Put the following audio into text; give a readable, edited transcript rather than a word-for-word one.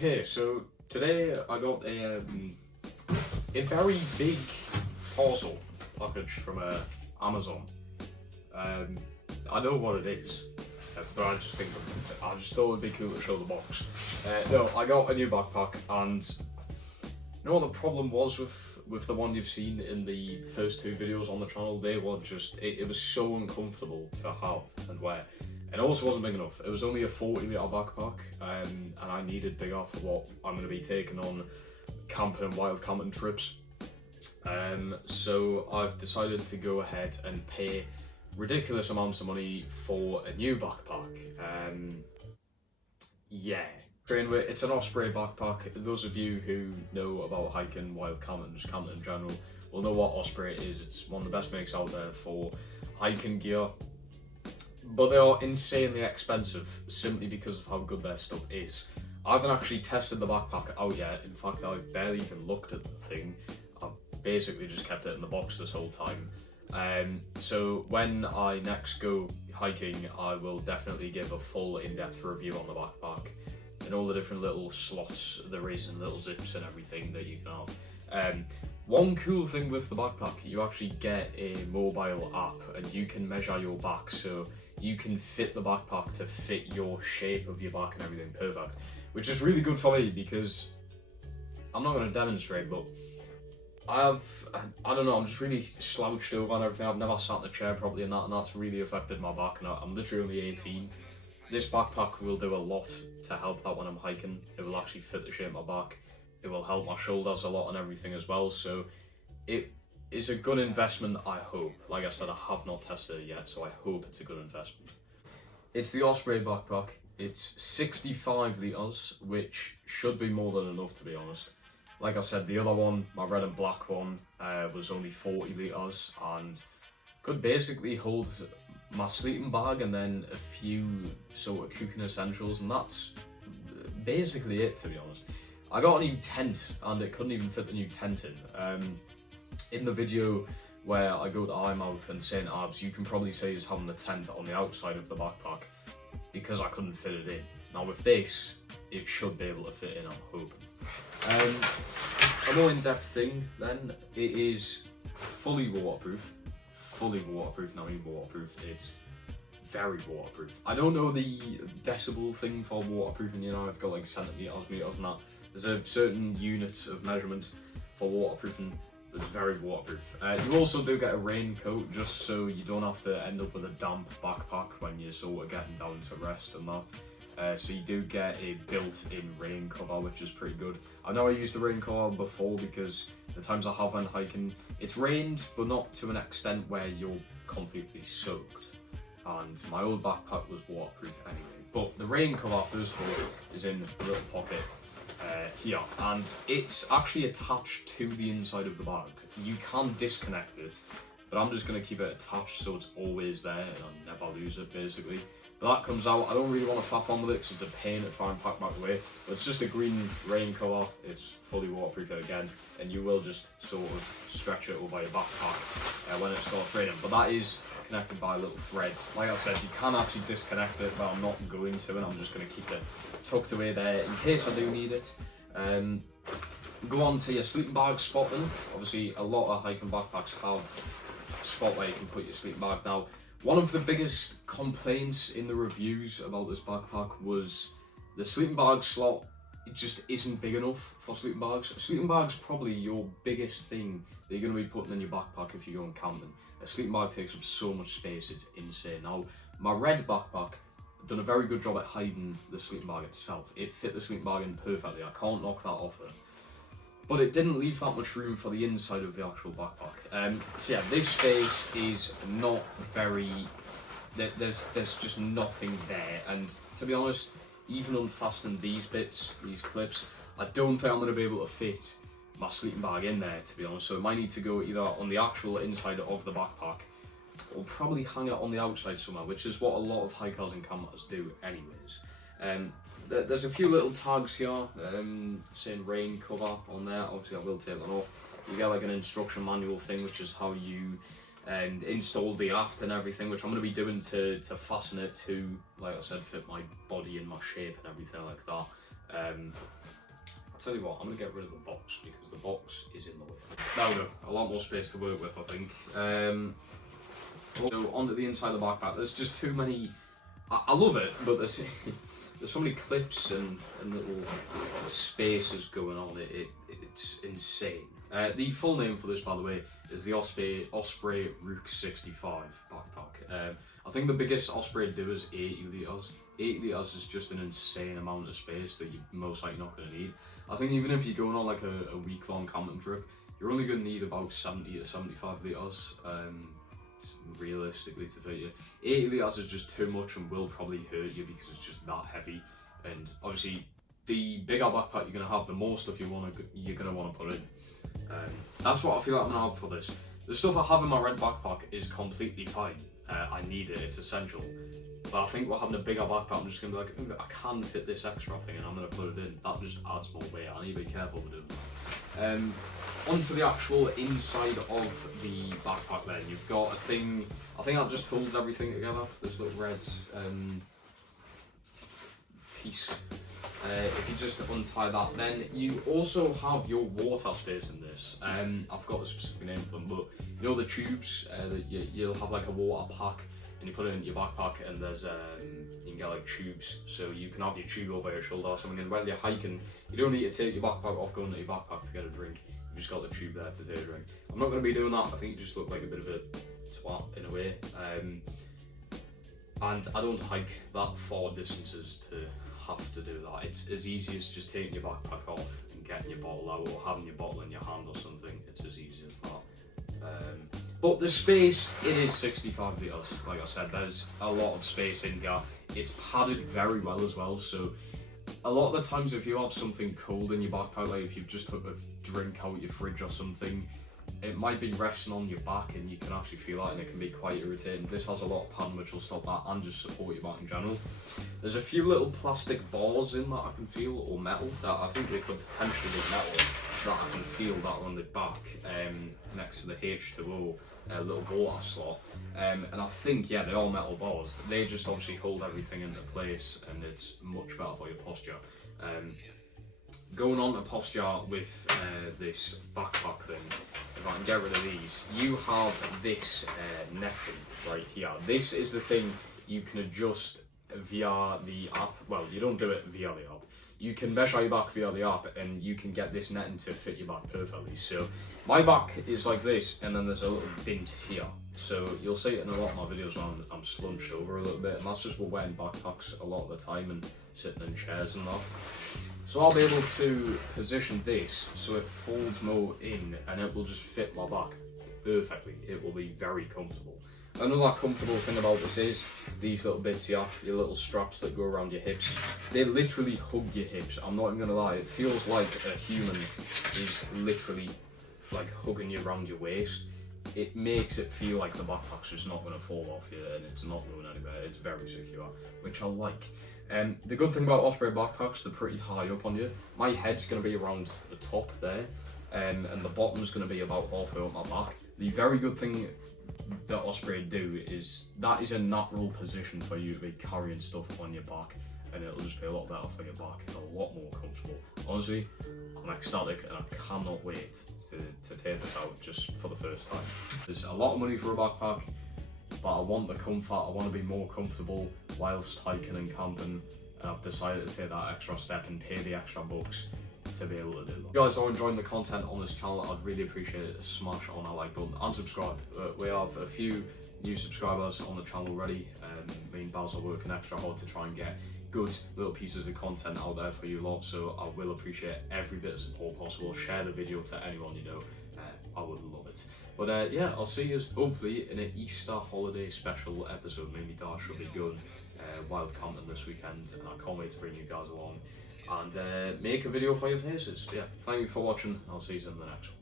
Okay, so today I got a very big parcel package from Amazon. I know what it is, but I just thought it'd be cool to show the box. No, I got a new backpack, and you know what the problem was with the one you've seen in the first two videos on the channel? They were just, it was so uncomfortable to have and wear. It also wasn't big enough. It was only a 40-litre backpack, and I needed bigger for what I'm going to be taking on camping, wild camping trips. So I've decided to go ahead and pay ridiculous amounts of money for a new backpack. Yeah. It's an OSPREY backpack. Those of you who know about hiking, wild camping, just camping in general, will know what OSPREY is. It's one of the best makes out there for hiking gear. But they are insanely expensive simply because of how good their stuff is. I haven't actually tested the backpack out yet. In fact, I've barely even looked at the thing. I've basically just kept it in the box this whole time. So when I next go hiking, I will definitely give a full in-depth review on the backpack and all the different little slots there is and little zips and everything that you can have. One cool thing with the backpack, you actually get a mobile app and you can measure your back, so you can fit the backpack to fit your shape of your back and everything perfect, which is really good for me because I'm not going to demonstrate, but I don't know, I'm just really slouched over and everything. I've never sat in a chair properly and that's really affected my back, and I'm literally only 18. This backpack will do a lot to help that when I'm hiking. It will actually fit the shape of my back. It will help my shoulders a lot and everything as well, so it is a good investment, I hope. Like I said, I have not tested it yet, so I hope it's a good investment. It's the OSPREY backpack. It's 65 litres, which should be more than enough, to be honest. Like I said, the other one, my red and black one, was only 40 litres and could basically hold my sleeping bag and then a few sort of cooking essentials, and that's basically it, to be honest. I got a new tent and it couldn't even fit the new tent in the video where I go to Eyemouth and St. Abbs, you can probably see us having the tent on the outside of the backpack because I couldn't fit it in. Now with this, it should be able to fit in, I'm hoping. A more in-depth thing then, it is fully waterproof. Fully waterproof, not even waterproof, it's very waterproof. I don't know the decibel thing for waterproofing, you know, I've got like centimetres, meters and that. There's a certain unit of measurement for waterproofing that's very waterproof. You also do get a raincoat just so you don't have to end up with a damp backpack when you're sort of getting down to rest and that. So you do get a built-in rain cover, which is pretty good. I know I used the rain cover before because the times I have went hiking, it's rained, but not to an extent where you're completely soaked. And my old backpack was waterproof anyway. But the rain cover, first of all, is in a little pocket here, and it's actually attached to the inside of the bag. You can disconnect it, but I'm just going to keep it attached so it's always there and I never lose it, basically. But that comes out. I don't really want to faff on with it because it's a pain to try and pack back away. But it's just a green rain cover. It's fully waterproof again, and you will just sort of stretch it over your backpack when it starts raining. But that is connected by a little thread. Like I said, you can actually disconnect it, but I'm not going to, and I'm just going to keep it tucked away there in case I do need it. Go on to your sleeping bag spot then. Obviously, a lot of hiking backpacks have a spot where you can put your sleeping bag. Now, one of the biggest complaints in the reviews about this backpack was the sleeping bag slot. It just isn't big enough for sleeping bags. A sleeping bag's probably your biggest thing that you're going to be putting in your backpack if you're going camping. A sleeping bag takes up so much space, it's insane. Now, my red backpack done a very good job at hiding the sleeping bag itself. It fit the sleeping bag in perfectly, I can't knock that off it. But it didn't leave that much room for the inside of the actual backpack. So yeah, this space is not very, there's just nothing there, and to be honest, even unfastening these bits, these clips, I don't think I'm going to be able to fit my sleeping bag in there, to be honest. So it might need to go either on the actual inside of the backpack or probably hang it on the outside somewhere, which is what a lot of hikers and campers do anyways. There's a few little tags here saying rain cover on there. Obviously I will take that off. You get like an instruction manual thing, which is how you install the app and everything, which I'm going to be doing to fasten it to, like I said, fit my body and my shape and everything like that. I'll tell you what, I'm going to get rid of the box because the box is in the way. There we go, a lot more space to work with, I think. So onto the inside of the backpack, there's just too many. I love it, but there's so many clips and little spaces going on. It's insane. The full name for this, by the way, is the OSPREY Rook 65 backpack. I think the biggest Osprey do is 80 litres. 80 litres is just an insane amount of space that you're most likely not going to need. I think even if you're going on like a week-long camping trip, you're only going to need about 70 to 75 litres. Realistically to fit you. 80 litres is just too much and will probably hurt you because it's just that heavy. And obviously, the bigger backpack you're going to have, the more stuff you're going to want to put in. That's what I feel like I'm going to have for this. The stuff I have in my red backpack is completely fine. I need it, it's essential. But I think we're having a bigger backpack, I'm just going to be like, I can fit this extra thing and I'm going to put it in. That just adds more weight. I need to be careful with it. Onto the actual inside of the backpack then, you've got a thing, I think that just holds everything together, this little red piece. If you just untie that, then you also have your water space in this. I've got a specific name for them, but you know the tubes that you'll have like a water pack and you put it into your backpack, and there's you can get like tubes, so you can have your tube over your shoulder or something, and while you're hiking you don't need to take your backpack off going to your backpack to get a drink. You just got the tube there to take a drink. I'm not going to be doing that. I think you just look like a bit of a twat in a way, and I don't hike that far distances to have to do that. It's as easy as just taking your backpack off and getting your bottle out, or having your bottle in your hand or something. It's as easy as that. But the space, it is 65 litres. Like I said, there's a lot of space in here. It's padded very well as well, so a lot of the times if you have something cold in your backpack, like if you've just took a drink out your fridge or something, it might be resting on your back and you can actually feel that, and it can be quite irritating. This has a lot of padding which will stop that and just support your back in general. There's a few little plastic bars in that I can feel, or metal, that I think they could potentially be metal, that I can feel that on the back next to the H2O little water slot. And I think, yeah, they're all metal bars. They just obviously hold everything into place and it's much better for your posture. Going on to posture with this backpack thing, if I can get rid of these, you have this netting right here. This is the thing you can adjust via the app. Well, you don't do it via the app. You can measure your back via the app and you can get this netting to fit your back perfectly. So my back is like this, and then there's a little dint here. So you'll see it in a lot of my videos when I'm slunched over a little bit, and that's just with wearing backpacks a lot of the time and sitting in chairs and that. So I'll be able to position this so it folds more in and it will just fit my back perfectly. It will be very comfortable. Another comfortable thing about this is these little bits here, your little straps that go around your hips. They literally hug your hips. I'm not even gonna lie, it feels like a human is literally like hugging you around your waist. It makes it feel like the backpack's just not gonna fall off you and it's not going anywhere. It's very secure, which I like. The good thing about Osprey backpacks, they're pretty high up on you. My head's going to be around the top there, and the bottom's going to be about halfway up my back. The very good thing that Osprey do is that is a natural position for you to be carrying stuff on your back, and it'll just be a lot better for your back and a lot more comfortable. Honestly, I'm ecstatic and I cannot wait to take this out just for the first time. There's a lot of money for a backpack, but I want the comfort, I want to be more comfortable whilst hiking and camping, and I've decided to take that extra step and pay the extra bucks to be able to do that. If you guys are enjoying the content on this channel, I'd really appreciate it. Smash on that like button and subscribe. We have a few new subscribers on the channel already. Me and Baz are working extra hard to try and get good little pieces of content out there for you lot, so I will appreciate every bit of support possible. Share the video to anyone you know. I would love it. But yeah, I'll see you hopefully in an Easter holiday special episode. Maybe Dash will be good wild camping this weekend, and I can't wait to bring you guys along and make a video for your faces. Yeah, thank you for watching. I'll see you in the next one.